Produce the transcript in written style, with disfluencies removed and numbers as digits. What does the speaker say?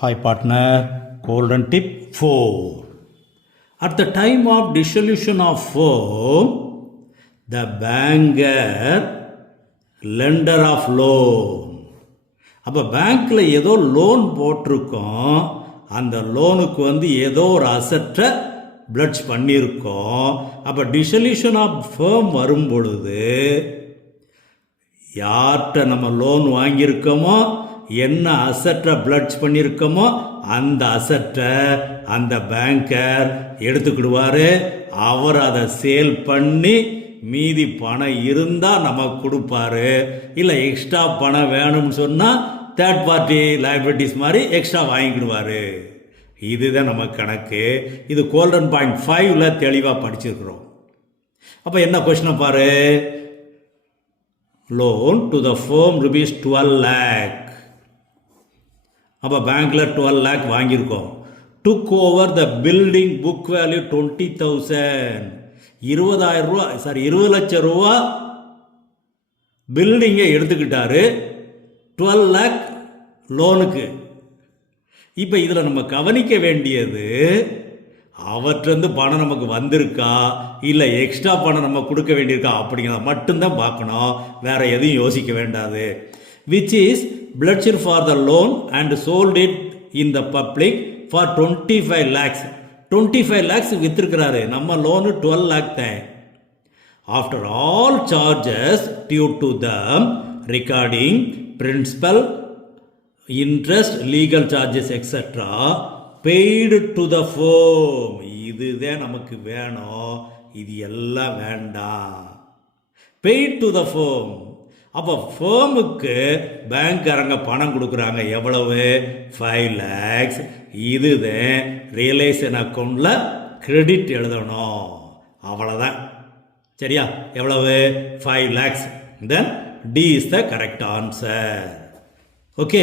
Hi partner, golden tip 4. At the time of dissolution of firm, the banker, lender of loan. அப்போ பேங்க்கில் ஏதோ loan போட்டிருக்கோம், அந்த லோனுக்கு ஏதோ ஒரு அசட்டை பிளட்ஜ் பண்ணியிருக்கோம். அப்போ டிசல்யூஷன் ஆஃப் ஃபேம் வரும் பொழுது யார்கிட்ட நம்ம லோன் வாங்கியிருக்கோமோ, என்ன அசட்டை பிளட்ஜ் பண்ணியிருக்கோமோ அந்த அசட்டை அந்த பேங்கர் எடுத்துக்கிடுவார். அவர் அதை சேல் பண்ணி மீதி பணம் இருந்தால் நமக்கு கொடுப்பாரு. இல்லை எக்ஸ்ட்ரா பணம் வேணும்னு சொன்னால் தேர்ட் பார்ட்டி லைபிலிட்டிஸ் மாதிரி எக்ஸ்ட்ரா வாங்கிக்கிடுவார். இதுதான் நம்ம கணக்கு. இது கோல்டன் பாயிண்ட் 5ல் தெளிவாக படிச்சிருக்கிறோம். அப்போ என்ன கொஸ்டினை பாரு. Loan to the firm rupees 12 lakh. அப்போ பேங்க்கில் 12 lakh வாங்கியிருக்கோம். Took over the building book value 20,000. 20 லட்சம் ரூபா பில்டிங்கை எடுத்துக்கிட்டாரு 12 lakh லோனுக்கு. இப்போ இதில் நம்ம கவனிக்க வேண்டியது, அவற்றிருந்து பணம் நமக்கு வந்திருக்கா இல்லை எக்ஸ்ட்ரா பணம் நம்ம கொடுக்க வேண்டியிருக்கா அப்படிங்கிறத மட்டும்தான் பார்க்கணும், வேற எதையும் யோசிக்க வேண்டாது. Which is pledged for the loan and sold it in the public for 25 lakhs. 25 lakhs வித்திருக்கிறாரு. நம்ம லோனு 12 lakh தான். After all charges due to them, recording, principal, interest, legal charges etc. paid to the firm. இதுதான் நமக்கு வேணும், இது எல்லாம் வேண்டாம். paid to the firm. அப்போ ஃபேமுக்கு பேங்க்காரங்க பணம் கொடுக்குறாங்க. எவ்வளவு? 5 lakhs. இதுதான் ரியலைசேஷன் அக்கௌண்ட்டில் கிரெடிட் எழுதணும். அவ்வளோதான். சரியா? எவ்வளவு? 5 lakhs. Then D is the correct answer. Okay.